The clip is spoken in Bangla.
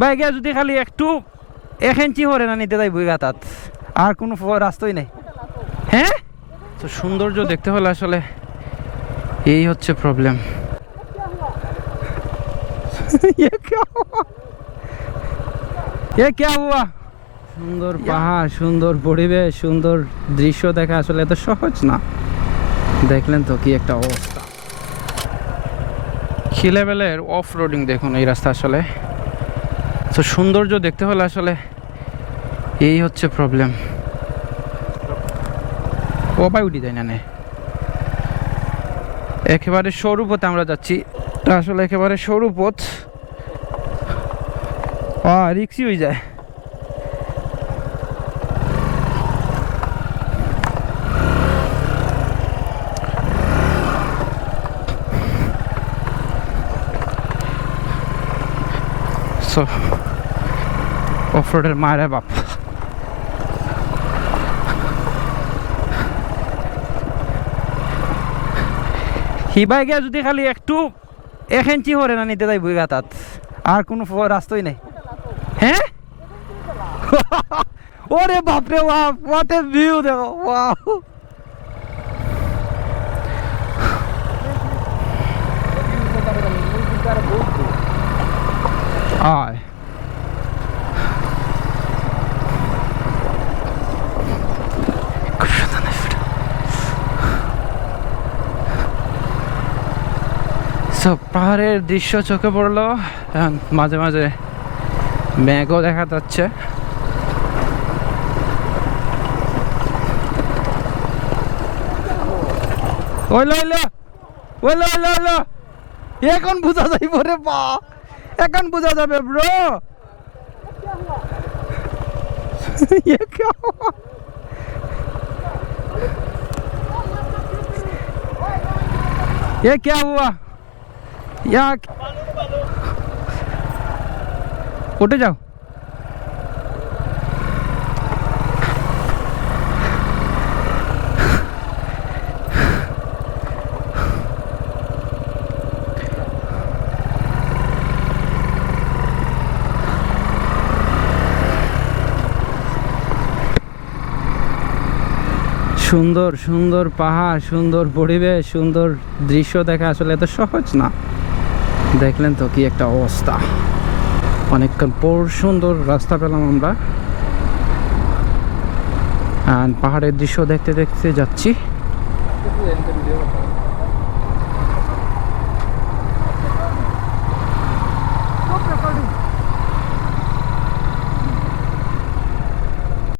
বাইকে যদি খালি একটু এক ইঞ্চি হরে না নিতে যাই বইগা তাত আর কোনো রাস্তাই নাই। হ্যাঁ? তো সৌন্দর্য দেখতে হলে আসলে এই হচ্ছে প্রবলেম এ কে হুয়া সুন্দর পাহাড় সুন্দর পরিবেশ সুন্দর দৃশ্য দেখা আসলে এত সহজ না। দেখলেন তো কি একটা অবস্থা। খিলেবেলের অফ রোডিং দেখুন এই রাস্তা আসলে। তো সৌন্দর্য দেখতে হলে আসলে এই হচ্ছে প্রবলেম ও ভাই উঠি যায় না নে। একেবারে সরু পথে আমরা যাচ্ছি। আসলে একেবারে সরু পথ। রিক্সি হয়ে যায়। সো অফরোডের মায়ের বাপ হিবাই গিয়া যদি খালি একটু। এক ইঞ্চি হরে না নিতে যাই বইগা তাত আর কোনো রাস্তাই নেই। হ্যাঁ? ওরে বাপরে, বাপ হোয়াট এ ভিউ দেখো ওয়াও আয় খুব সুন্দর দৃশ্য। So, পাহাড়ের দৃশ্য চোখে পড়লো এখন মাঝে মাঝে মেঘও দেখা যাচ্ছে ওইলো ওইলো ওইলো ওইলো ওইলো এখন বোঝা যাইব রে বা এখন বোঝা যাবে ব্রো ये क्या हुआ ये क्या हुआ या उठे जाओ সুন্দর সুন্দর পাহাড় সুন্দর পরিবেশ সুন্দর দৃশ্য দেখা আসলে এত সহজ না দেখলেন তো কি একটা অবস্থা। অনেকক্ষণ পর সুন্দর রাস্তা পেলাম আমরা। পাহাড়ের দৃশ্য দেখতে দেখতে যাচ্ছি।